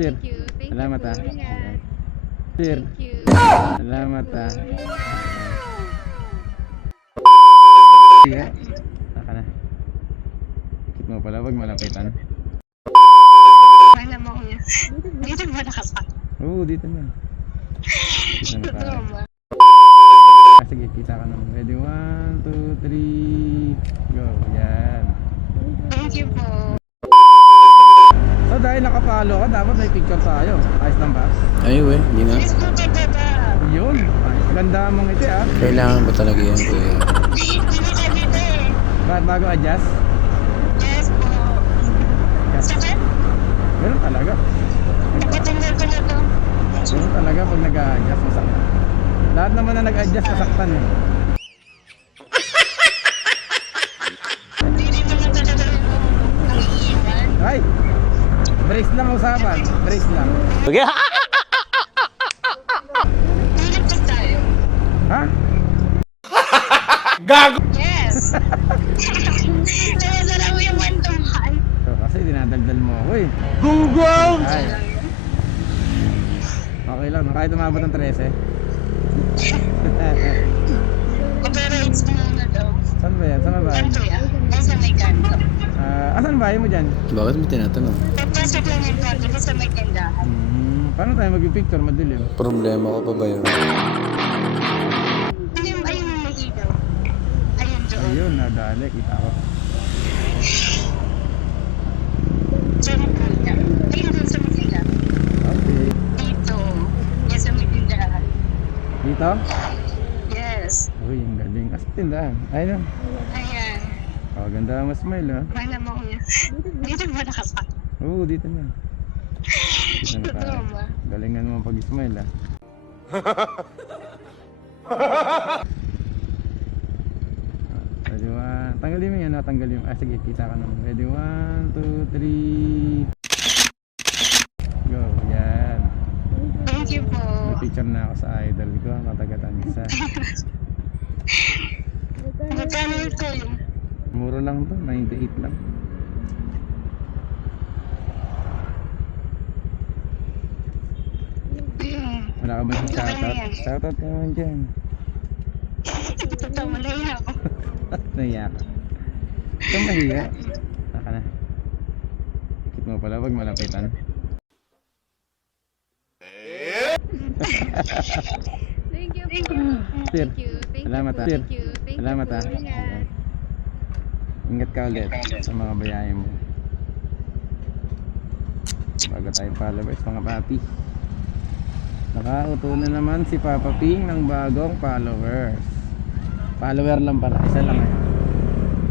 Sir, Salamat, ah. sir. Salamat ah. Sige. Saka na. Ikit mo pala, wag malapitan. Alam mo. Dito ba nakasak? Oo, dito na. Dito na ba? Ah, Sige, kita ka naman. Ready? One, two, three. Go. Yan. Thank you po. Dahil nakapalo ka, dapat may picture tayo. Ayos lang ba? Ay, we, hindi na. Yun. Ganda mong iti ah. Kailangan ba talaga yan, kuya? Hindi na kami eh. Bakit bago adjust? Yes po. Yes. Sakit? Ganun talaga. Napatanggal ko na to. Ganun talaga pag nag-a-adjust, masakit. Lahat naman na nag-adjust, nasaktan eh. Hindi rin naman talaga yung nangiiwan. Ay! Brace lang usapan. Brace lang. Tayo. Ha? Yes. Kaya sana mo yung mantuhan. So, kasi dinadaldal mo ako eh. Ay, okay lang. Kahit umabot ng 13. Operates mo na daw. Saan ba yan? Saan ba bahay? Kanto yan. Nasa may kanto. Ah, asan bahay mo dyan? Bakit mo tinatanong? Papasok lang yung kanto nasa may kandahan. Hmm, paano tayo mag-picture? Madilim. Problema ko pa ba yun? Ayun, ayun may ilaw. Ayun doon. Ayun, nadali. Kita ko. Diyan po niya. Ayun doon sa may. Okay. Dito. Yes, sa may tindahan. Dito? Yes. Uy, ang galing. Asa tindahan? Ayun. Ayan. Oh, ganda ang smile ah. Alam mo yun. Dito ba nakasak? Oo, dito na. Dito na ba? Galingan mo pag-smile ah. Ready one. Tanggalin mo yan ah, tanggalin mo. Ah, sige, kita ka naman. Ready one, two, three. Go, yan. Thank you po. May picture na ako sa idol ko, matagatan isa. Magkano ito yung Muro lang to, 98 lang. Wala ka ba sa shoutout? Shoutout ka naman dyan. Totoo, malaya ako. Naiya ka. Saan mahiya? Naka na. Ikit mo pala, wag malapitan. Thank you Thank you. Thank salamat you ah. Thank you. Thank you salamat po. ah. Ingat. Ka ulit sa mga bayayan mo. Bago tayo followers, mga papi. Nakauto na naman si Papa Ping ng bagong followers. Follower lang pala, isa lang ngayon.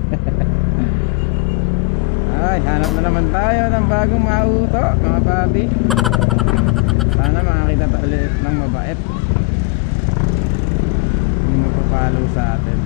Ay, hanap na naman tayo ng bagong mauto, mga papi. Sana makakita tayo ulit ng mabait. Hindi magpa-follow sa atin.